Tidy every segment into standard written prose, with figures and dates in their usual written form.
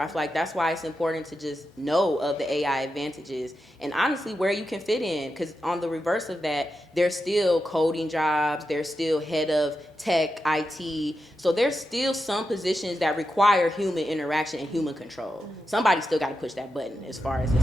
I feel like that's why it's important to just know of the AI advantages and honestly where you can fit in. Because on the reverse of that, there's still coding jobs, there's still head of tech, IT. So there's still some positions that require human interaction and human control. Somebody still got to push that button as far as this.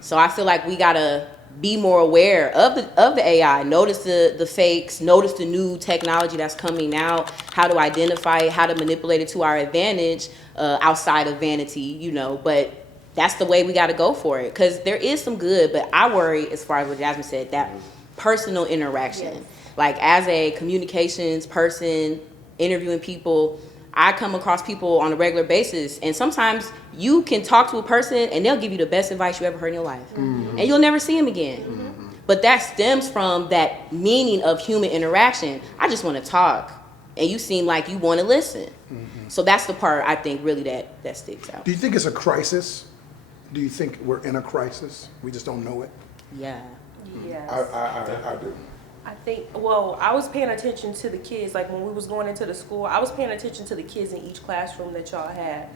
So I feel like we gotta be more aware of the AI. Notice the fakes. Notice the new technology that's coming out. How to identify it. How to manipulate it to our advantage outside of vanity. You know, but that's the way we got to go for it. Because there is some good, but I worry as far as what Jasmine said, that personal interaction. Yes. Like as a communications person, interviewing people, I come across people on a regular basis, and sometimes you can talk to a person and they'll give you the best advice you ever heard in your life. Mm-hmm. And you'll never see them again. Mm-hmm. But that stems from that meaning of human interaction. I just want to talk, and you seem like you want to listen. Mm-hmm. So that's the part I think really that sticks out. Do you think it's a crisis? Do you think we're in a crisis? We just don't know it? Yeah. Yes. I do. I think, well, I was paying attention to the kids, like when we was going into the school, I was paying attention to the kids in each classroom that y'all had.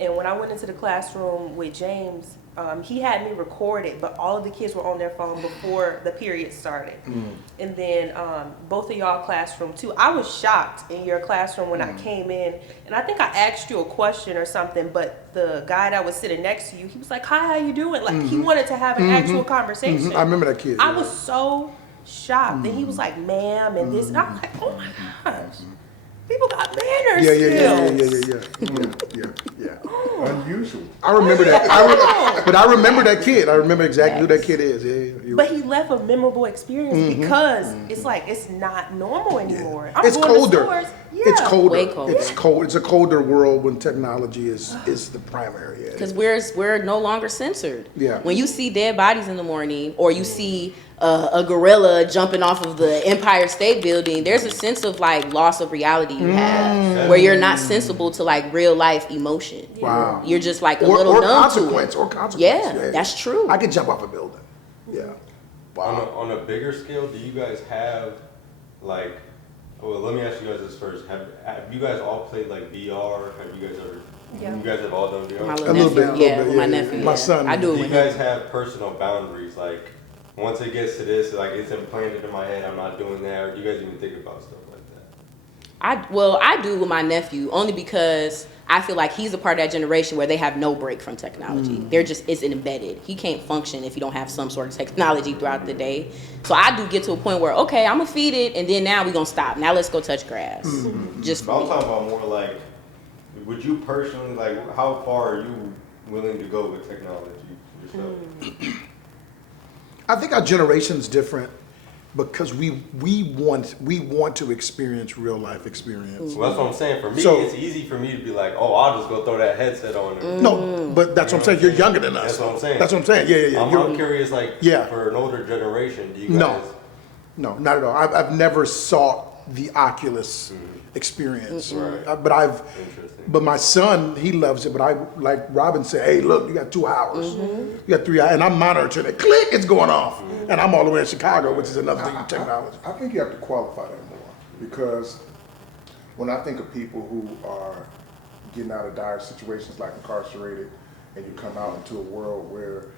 And when I went into the classroom with James, he had me recorded, but all of the kids were on their phone before the period started. And then both of y'all classroom too. I was shocked in your classroom when I came in, and I think I asked you a question or something, but the guy that was sitting next to you, he was like, "Hi, how you doing?" Like he wanted to have an actual conversation. I remember that kid. I was so shocked. And he was like, "Ma'am," and this, and I'm like, "Oh my gosh, people got manners." Yeah. Unusual. I remember that. But I remember that kid. I remember exactly who that kid is. Yeah. But he left a memorable experience because it's like it's not normal anymore. Yeah. It's colder. It's colder. Way colder. It's cold. It's a colder world when technology is the primary. Because we're no longer censored. Yeah. When you see dead bodies in the morning, or you see a gorilla jumping off of the Empire State Building, there's a sense of like loss of reality you have, where you're not sensible to like real life emotion. Wow. You're just like a little numb to it. Or consequence. Yeah, that's true. I could jump off a building. Yeah. Wow. On a bigger scale, do you guys have like? Well, let me ask you guys this first. Have you guys all played like VR? Have you guys ever? Yeah. You guys have all done VR? My A little bit. My nephew. My son. I do it Do with you him. guys have personal boundaries? Like, once it gets to this, like it's implanted in my head, I'm not doing that. Or do you guys even think about stuff like that? I do with my nephew, only because I feel like he's a part of that generation where they have no break from technology. They're just, it's embedded. He can't function if you don't have some sort of technology throughout the day. So I do get to a point where, okay, I'm gonna feed it, and then now we're gonna stop. Now let's go touch grass. Just for I'm me. talking about more like, would you personally, like, how far are you willing to go with technology yourself? I think our generation's different because we want to experience real life experience. Well, that's what I'm saying. For me, So- it's easy for me to be like, oh, I'll just go throw that headset on. And, No, but that's what I'm saying. You're younger than us. That's what I'm saying. That's what I'm saying. Yeah. I'm curious, like, Yeah. for an older generation, do you guys? No, not at all. I've never sought the Oculus experience, Right. But my son, he loves it. But I, like Robin said, hey, look, you got 2 hours, you got 3 hours, and I'm monitoring it. Click, it's going off, and I'm all the way in Chicago, which is another thing in technology. I think you have to qualify that more because when I think of people who are getting out of dire situations like incarcerated, and you come out into a world where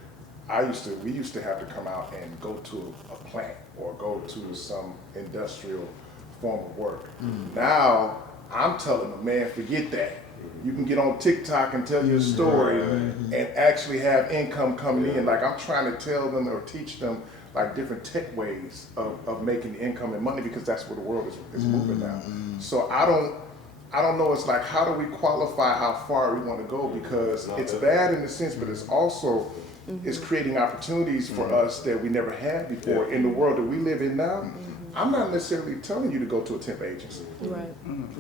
we used to have to come out and go to a plant or go to some industrial form of work. Now I'm telling them, man, forget that. You can get on TikTok and tell your story and actually have income coming in. Like I'm trying to tell them or teach them like different tech ways of making income and money because that's where the world is moving now. So I don't know. It's like, how do we qualify how far we want to go? Because it's bad in the sense, but it's also it's creating opportunities for us that we never had before in the world that we live in now. I'm not necessarily telling you to go to a temp agency. Right.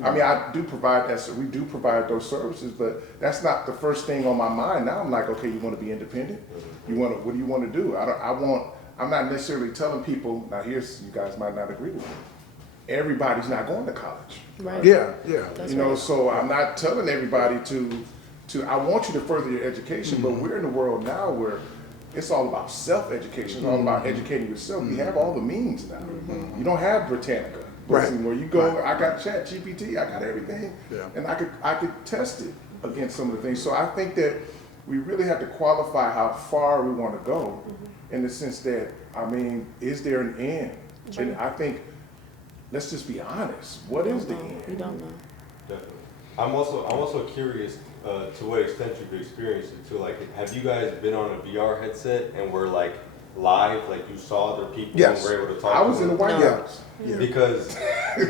I mean, I do provide that. So we do provide those services, but that's not the first thing on my mind. Now I'm like, okay, you want to be independent? What do you want to do? I'm not necessarily telling people. Now, you guys might not agree with me. Everybody's not going to college. Right. Yeah. That's You know, right. so I'm not telling everybody to. I want you to further your education, but we're in a world now where It's all about self-education. It's all about educating yourself. We have all the means now. You don't have Britannica. Right. Where you go, I got Chat GPT, I got everything, Yeah. and I could test it against some of the things. So I think that we really have to qualify how far we want to go, in the sense that, I mean, is there an end? And I think, let's just be honest. What is the end? We don't know. Definitely. I'm also curious to what extent you've experienced it too. Like, have you guys been on a VR headset and were like live, like you saw other people Yes. and were able to talk I to was in the them? White Yeah. House. Yeah. Because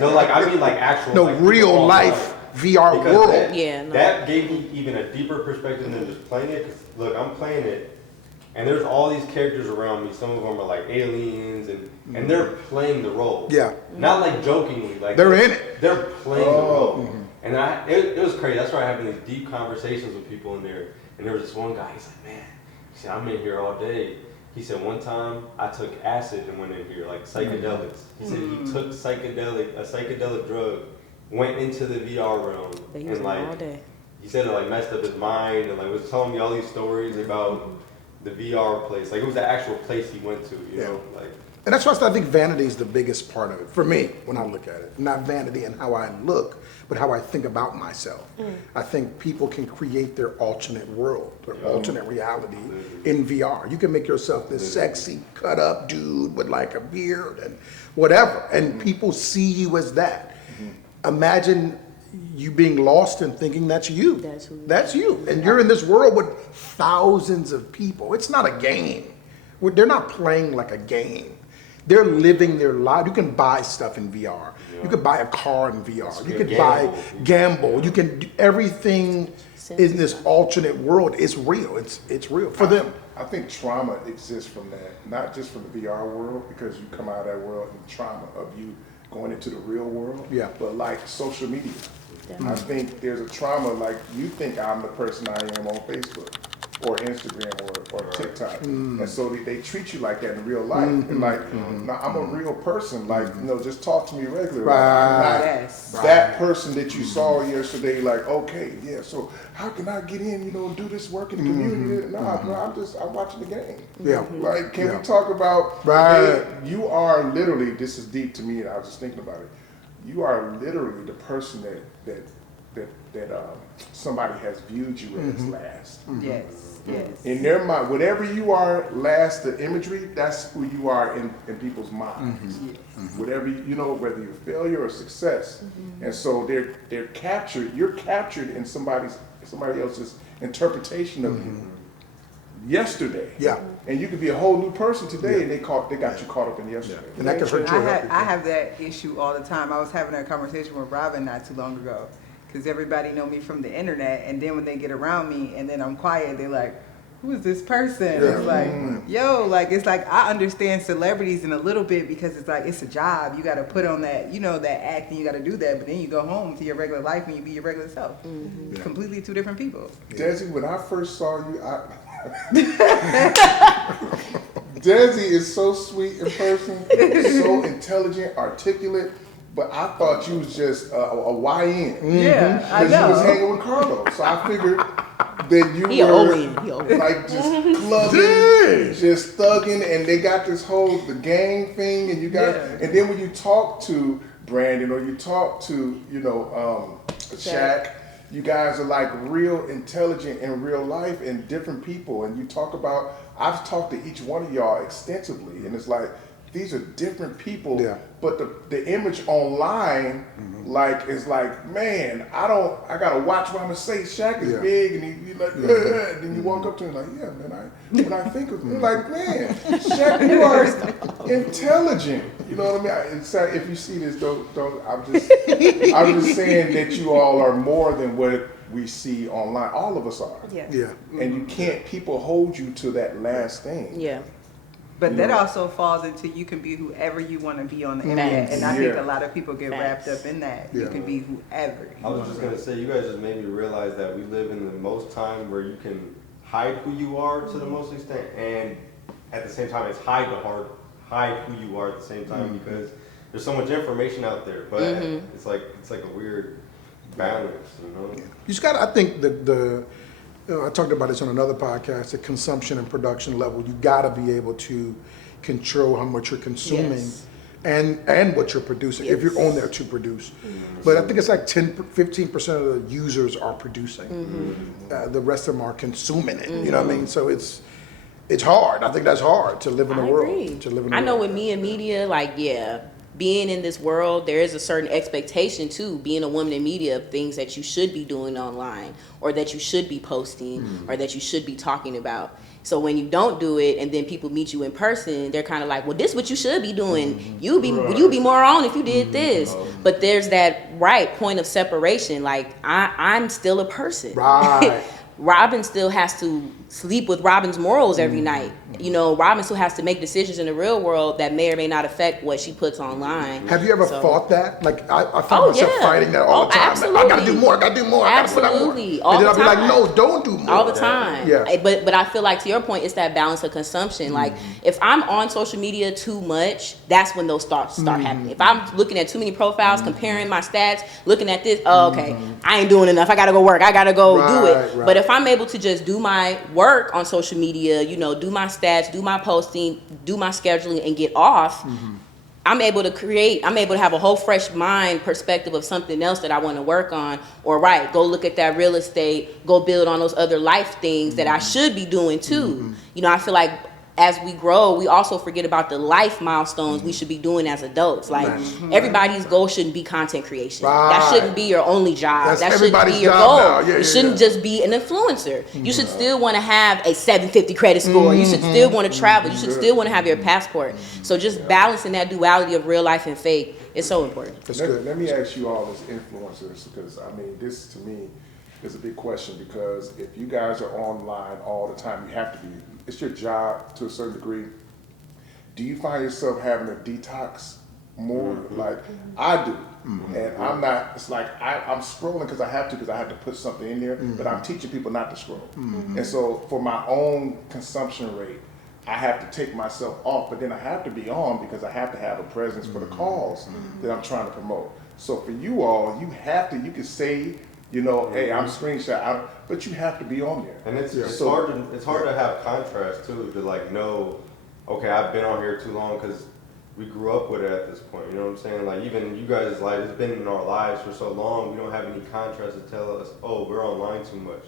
no, like I mean, like actual No, like, real people life online. VR Because world. That, Yeah, no. that gave me even a deeper perspective than just playing it. 'Cause, look, I'm playing it, and there's all these characters around me. Some of them are like aliens, and they're playing the role. Yeah. Not like jokingly, like They're in it. They're playing the role. And it was crazy. That's why I having these deep conversations with people in there. And there was this one guy. He's like, man, he said, I'm in here all day. He said, one time I took acid and went in here, like psychedelics. He said he took a psychedelic drug, went into the VR realm, They and use them all like day. he said it like messed up his mind and like was telling me all these stories about the VR place. Like it was the actual place he went to, you know, like. And that's why I think vanity is the biggest part of it for me when I look at it. Not vanity in how I look, but how I think about myself. I think people can create their alternate world, their alternate reality in VR. You can make yourself this sexy, cut up dude with like a beard and whatever, and people see you as that. Imagine you being lost and thinking that's you. That's who you That's you. And you're in this world with thousands of people. It's not a game. They're not playing like a game. They're living their life. You can buy stuff in VR. You could buy a car in VR. You could buy gamble. You can do everything in this alternate world. It's real. It's real for them. I think trauma exists from that, not just from the VR world, because you come out of that world and trauma of you going into the real world. Yeah. But like social media, I think there's a trauma. Like you think I'm the person I am on Facebook or Instagram or TikTok, and so they treat you like that in real life. And like, no, I'm a real person. Like, just talk to me regularly. Like, I'm not that person that you saw yesterday. Like, okay, yeah. So how can I get in? Do this work in the community? Nah, bro. I'm watching the game. Yeah. Like, can we talk about? Right. Hey, you are literally. This is deep to me, and I was just thinking about it. You are literally the person that somebody has viewed you as last. Yes. In their mind, whatever you are last, the imagery, that's who you are in people's minds. Whatever whether you're failure or success. And so they're captured, you're captured in somebody else's interpretation of you yesterday. Yeah. And you could be a whole new person today, and they got you caught up in yesterday. And that can hurt your health. I have that issue all the time. I was having a conversation with Robin not too long ago, because everybody know me from the internet, and then when they get around me and then I'm quiet, they're like, who is this person? Yeah. It's like, it's like I understand celebrities in a little bit, because it's like it's a job. You got to put on that, that act, and you got to do that, but then you go home to your regular life and you be your regular self. Completely two different people. Desi, when I first saw you, Desi is so sweet in person, so intelligent, articulate, but I thought you was just a YN. Yeah, I Because you was know. hanging with Carlos. So I figured that you He a were ON. like just clubbing, just thugging, and they got this whole the gang thing, and you got, and then when you talk to Brandon or you talk to Shaq, you guys are like real intelligent in real life and different people, and you talk about. I've talked to each one of y'all extensively, and it's like these are different people. Yeah. But the image online, like, is like, man, I gotta watch what I'm gonna say. Shaq is big, and he like, and then you walk up to him like, yeah, man, when I think of him, like, man, Shaq, you are intelligent. You know what I mean? It's like, if you see this, don't. I'm just saying that you all are more than what we see online. All of us are. Yeah. And you can't. People hold you to that last thing. Yeah. But that also falls into you can be whoever you want to be on the internet. And I think a lot of people get wrapped up in that. You can be whoever. I was just gonna say, you guys just made me realize that we live in the most time where you can hide who you are to the most extent, and at the same time, it's hide who you are at the same time, because there's so much information out there. But it's like a weird balance, You just got. I think I talked about this on another podcast, the consumption and production level. You gotta be able to control how much you're consuming Yes. and what you're producing, if you're on there to produce. But I think it's like 15% of the users are producing. The rest of them are consuming it, you know what I mean? So it's hard. I think that's hard to live in the I world. agree. To live in the I know world. with me and media, like, yeah, being in this world, there is a certain expectation too, being a woman in media, of things that you should be doing online, or that you should be posting, or that you should be talking about. So when you don't do it, and then people meet you in person, they're kind of like, well, this is what you should be doing. You be more on if you did this. But there's that point of separation. Like, I'm still a person. Right. Robin still has to sleep with Robin's morals every night. You know, Robin still has to make decisions in the real world that may or may not affect what she puts online. Have you ever So- fought that? Like, I find myself fighting that all the time. Absolutely. I gotta do more, I gotta do more, I gotta put out more. Absolutely. All And then the I'll be like, time. no, don't do more. All the time. Yeah. But I feel like, to your point, it's that balance of consumption. Like, if I'm on social media too much, that's when those thoughts start happening. If I'm looking at too many profiles, comparing my stats, looking at this, okay, I ain't doing enough. I gotta go work. I gotta go do it. Right. But if I'm able to just do my work on social media, you know, do my stats, do my posting, do my scheduling, and get off, I'm able to have a whole fresh mind perspective of something else that I want to work on, or go look at that real estate, go build on those other life things that I should be doing too. You know, I feel like as we grow, we also forget about the life milestones we should be doing as adults. Like, everybody's goal shouldn't be content creation. That Right. shouldn't be your only job. That's that shouldn't be everybody's your job goal. now. Yeah, you shouldn't just be an influencer. You should still want to have a 750 credit score. You should still want to travel. You should still want to have your passport. So just balancing that duality of real life and fake is so important. That's good. Let me ask you all as influencers, because I mean, this to me is a big question, because if you guys are online all the time, you have to be. It's your job to a certain degree. Do you find yourself having a detox more? Like I do. And I'm not, it's like I'm scrolling because I have to put something in there, but I'm teaching people not to scroll. And so for my own consumption rate, I have to take myself off, but then I have to be on because I have to have a presence for the cause that I'm trying to promote. So for you all, you can say, you know, hey, I'm screenshot, but you have to be on there. And it's hard to have contrast too, to like know, okay, I've been on here too long because we grew up with it at this point. You know what I'm saying? Like, even you guys' life, it's been in our lives for so long, we don't have any contrast to tell us, oh, we're online too much.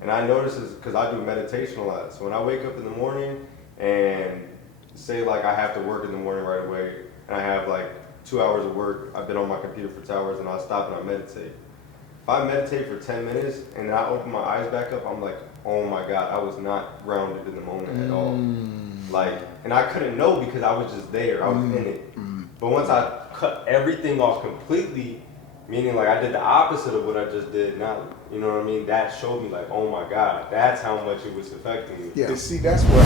And I notice this because I do meditation a lot. So when I wake up in the morning and say like I have to work in the morning right away, and I have like 2 hours of work, I've been on my computer for 2 hours, and I'll stop and I meditate. If I meditate for 10 minutes and then I open my eyes back up, I'm like, oh my God, I was not grounded in the moment at all. Like, and I couldn't know because I was just there, I was in it. But once I cut everything off completely, meaning like I did the opposite of what I just did, not, you know what I mean? That showed me like, oh my God, that's how much it was affecting me. Yeah. And see, that's where